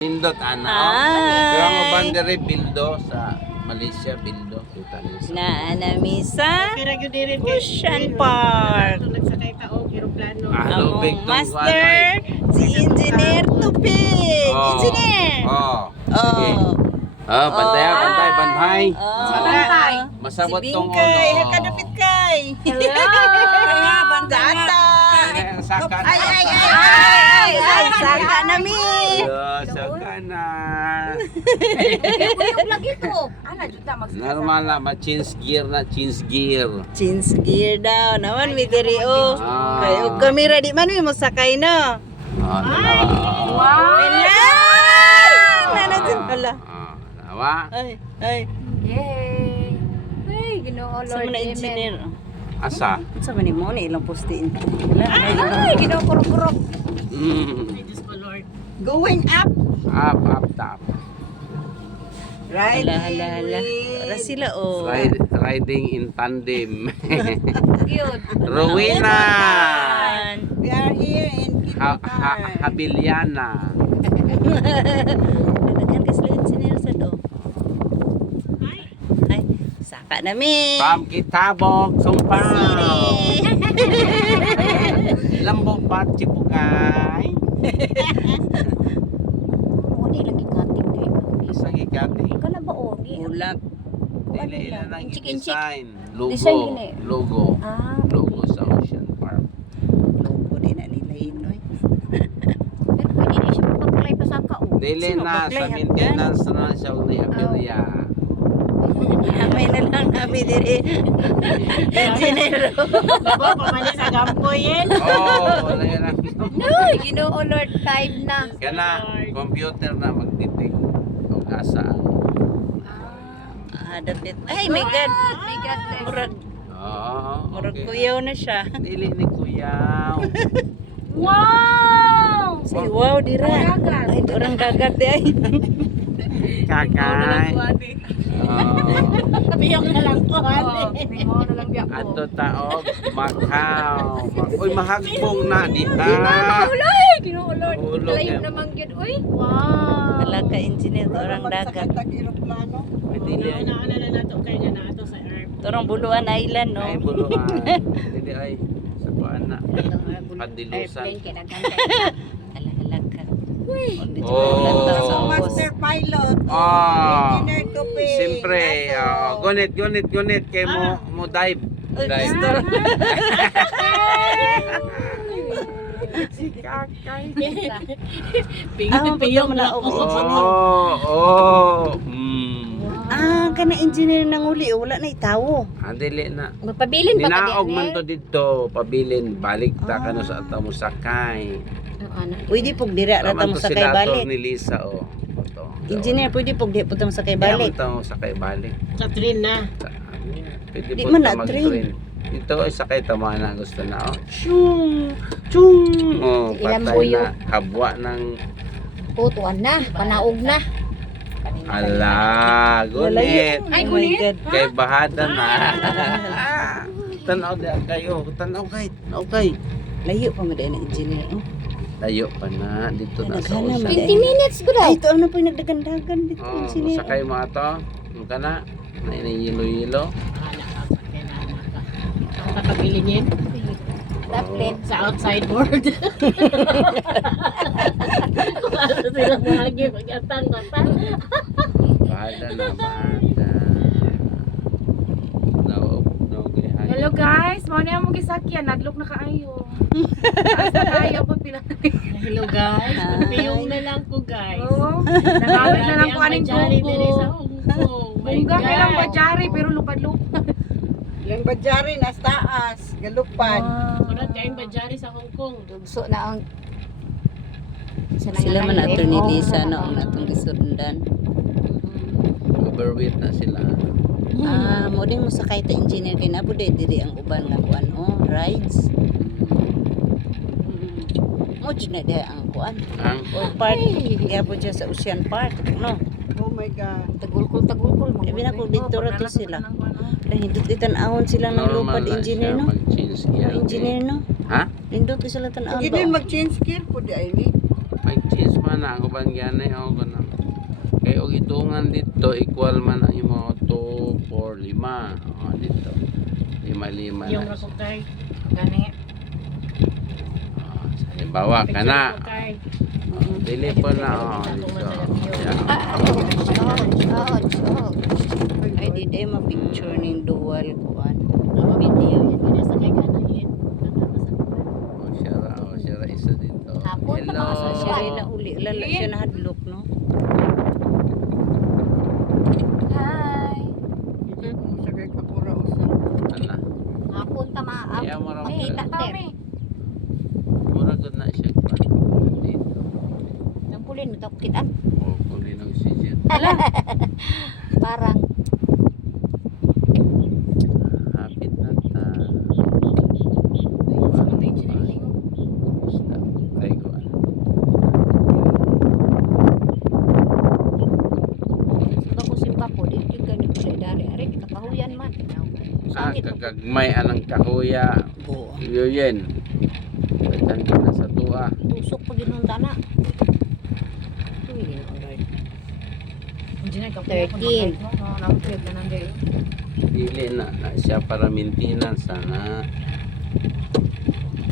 Pindot ana. Pero ang bandere bildo sa Malaysia bildo kita ni. Na anamisa Ocean Park. Nagsakay ta og eroplano. Among master si Engineer Tupig. Engineer. Sige. Bantay. Bantay. Masabot si tong Bingkay, kadupit kay. Hello. Bandata. Saka. Ay, saka nami. Saka na. Kuyog lagi to. Ana juta Normal na ma-change gear na, change gear. Change gear daw. Naman mi diri o. Ah. Kay og kamera di man mi mo sakay no. Wow. Nanadin pala. Nawa. Ay. Yay. Ay, Ginoo Sa Lord. mga engineer. Asa? Sa man mo ni ilang poste. Ay, Ginoo kurok-kurok. Mm. Going up. Up, top. Right. Hala. Para sila o. Riding in tandem. Cute. Rowena. We are here in Habiliana. Nagdagan kasi sila engineer sa do. Ay, saka nami. From Kitabog, Sumpang. Lambok pa, Chibugay. Oni lagi kating kay. Sa Gigati. Kana ba oni? Ulap. Dili na lang Inchik-inchik. design. Design gini. Logo. Ah, Logo sa Ocean Park. Logo din na nila inoy. pero pwede na siya magpaklay pa saka o. Dili Sino na baklay sa hagdan? maintenance na siya ni Abiria. May na lang kami diri. Engineer. Ba pamali sa gampoy yan. Wala yan ang Ay, Ginoo Lord time na. Kana, computer na mag-detect kung asa ang. Dapit. Ay, my God. My God. Murag, murag Okay. kuyaw na siya. Dili ni Kuyaw. Wow! Say, wow, dira. Dagat. Ay, orang dagat di ay. Kakay. Piyok na lang ko. Piyok na lang biyak ko. Ato taog, Macau. Uy, mahagbong na diha. Ulay! Ginoo Lord. Ulog Layo yan. naman gyud. Uy, wow! Wala ka engineer, orang dagat. Dili ay. na nato kay nga na ato sa earth. Torong Buluan Island, no? Ay, buluan. Dili ay. Sa kuan na. Pandilusan. Airplane kay daghan Hala ka. Oh. Master pilot. Engineer Tupig. Siyempre, gunit kay mo dive. Dive. Si Kakay. Piyok na ako. Kana engineer nang uli, wala na itawo. Dili na. Magpabilin pa ka Dinaog man to dito, pabilin, balik ta kano sa ata mo sakay. Pwede pog dira rata mo sakay balik. ni Lisa oh. Ito. Engineer, pwede pog di po mo sakay Balik. balik. Ito sakay balik. Sa train na. Pwede Di po man ta na mag-train. Ito ay sakay tama na gusto na oh. Chung. Oh, Ilang patay buyo. na. Habwa ng Tutuan na, panaog na. ala, gunit. Ay, Oh my gunit? God. Kay bahada na. Tanaw di kayo. Tanaw kay. Layo pa mo dahil na engineer. Oh. Layo pa na dito na sa Naghanap usa. eh. 20 minutes ko daw. Ay, ito ano po yung nagdagandagan dito Oh, engineer. sakay mo ato. Ano ka na? Na yelo. Kakabilin yan. Taplet sa outside board. Para sila mahagi pag-atang-atang. Bahada na, bahada. No, kay hay. Hello guys, mo na mo gisakyan, naglok na kaayo. Asa kaayo po pila. Hello guys. Piyong na lang ko guys. Oh, nagamit na lang ko aning Diri sa kuko. Hong Kong. My Bunga kay lang God. bajari pero lupad-lupad. Yung bajari nas taas, galupad. Kunat kayong bajari sa Hong Kong. Dugso na ang Sila man ato ni Lisa no, ang atong gisundan. Overweight na sila. Mo din mo sakay ta engineer kay nabo diri ang uban nga kuan rides. Mo jud na diha ang kuan. Ang Or part kaya po dyan sa Ocean Park, no? Oh my God. Tagulkol. Sabi na kung dito rato sila. Hindot itan-ahon sila ng lupad na engineer, siya no? mag-change gear. Engineer, no? Ha? Hindot sila tan-ahon Hindi ba? mag-change gear po di ay ni. Mag-change man man na ako ban gani o kuno. Kay og itungan dito equal man ang imo 2 4 5. Oh dito. 5 5 Yung na. ako kay. Gani. Oh, halimbawa kana. Kay. Dili po na oh dito. Ay, di day ma-picture ning dual kuan. Video yun. Nasa kay kanahin. Oh siya ra isa dito. Hapon, Hello. tapos Siya rin na uli. Lala siya na hadlok, no? Hi. Ana. Hapon tama. Kaya mo ra Ay, mo. Tami. Mura gud na siya kuan. Dito. Nang kulin ito kitaan. Oh, kung linong siya. Parang Hapit na ta. Basta. Ay ko. Simba ko simba ko. Di gani ko dari. Ari kapahuyan man. Sakit ko. Kagagmay anang kahuya. Buo. Yuyen. Pagtan ko na sa tuwa. Tusok pa ginunta na. Engineer ka 13. Nampred na nanday. Dili na siya para maintenance sana.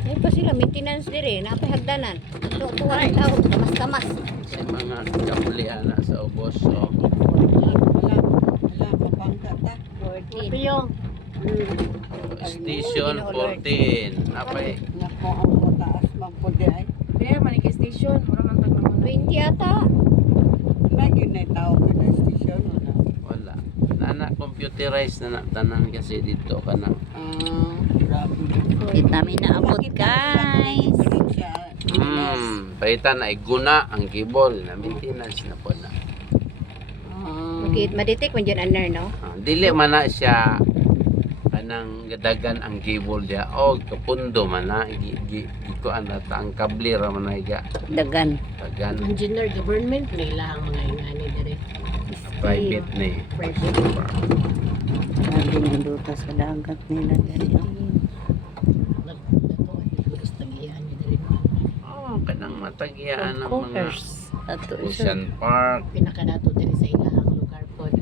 Ay pa sila maintenance dire. Napay hagdanan. Tuwa na tao. Kamas-kamas. Si mga kapulian na sa ubos. So, 14. Piyong. station 14. Napay. Pero maniki station, mura man tag naman. 20 ata. Wala. Nana computerized na tanan kasi dito ka na. Di namin naabot, guys. Palitan ay guna ang cable na maintenance na po na. Maditik man dyan anar, no? Dili man na siya kanang gadagan ang cable dia o kapundo man na iko ana ta ang kable ra man na iga Dagan. dagan Engineer government nila ang mga ingani dire. private ni. Sabi ng duta sa dagat nila. Oh, kanang matagiyaan ng mga Cookers. Ato isa. Ocean Park. Pinakadato dire sa ilahang lugar pod.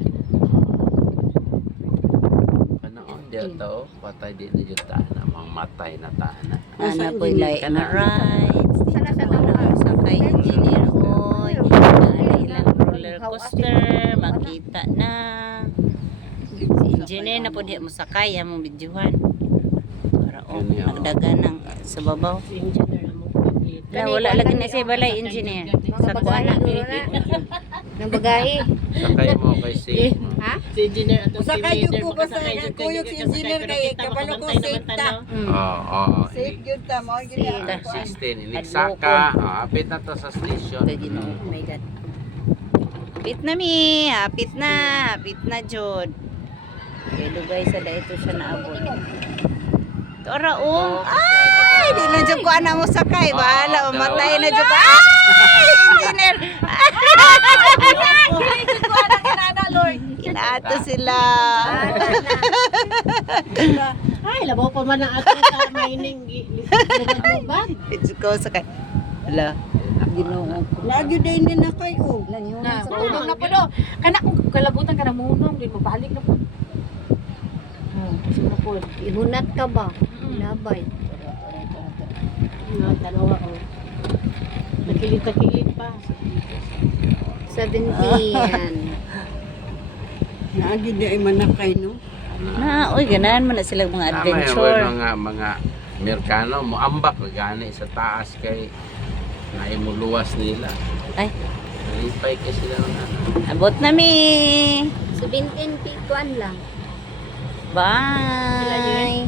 Ano dia tao patay di na jud ta na mga matay na taana. Ana po ilay na rides. Dito po na sa kay engineer Oy. Ana ilang roller coaster. Makita na. Si engineer na po diya mo sakay. Among videohan. Para o. Yun yun. Nagdagan ng sa babaw. Si engineer mo paglit. Na wala lagi na siya balay engineer. Sa kuan na. Nang bagahe. Sakay mo kay safe mo. Ha? Si engineer ato si Sakay leader. yung ko basta kuyog si engineer kay kabalo ko safe ta. Oo. Safe yun ta mo gini Safe ta. ako. 16 iniksaka. Apit na to sa station. Kay Ginoo. Oh my God. Hapit na mi. Hapit na. Hapit na jud. Kaya dugay sa ito siya naabot. Tora Ay, di na dyan ko ana mo sakay. Bahala, matay na dyan ko. Ay, engineer. Kinato sila. Ay, labaw pa man ang atong sa mining lubad. Let's go sakay. Hala. Ginoo. Lagi din na kayo. Na, maulong na po do. Kana kung kalabutan ka na munong, di mabalik na po. Kasi na po, ihunat ka ba? Labay. Tanawa ko. Nakilit pa. 17. Lagi din ay manakay no. Na, oy, ganahan man na sila mga Tama yan, adventure. mga Amerikano mo ambak gani sa taas kay naimuluwas nila. Ay, Nalipay kasi sila ng ano. abot na mi. 17 pikuan lang. Bye.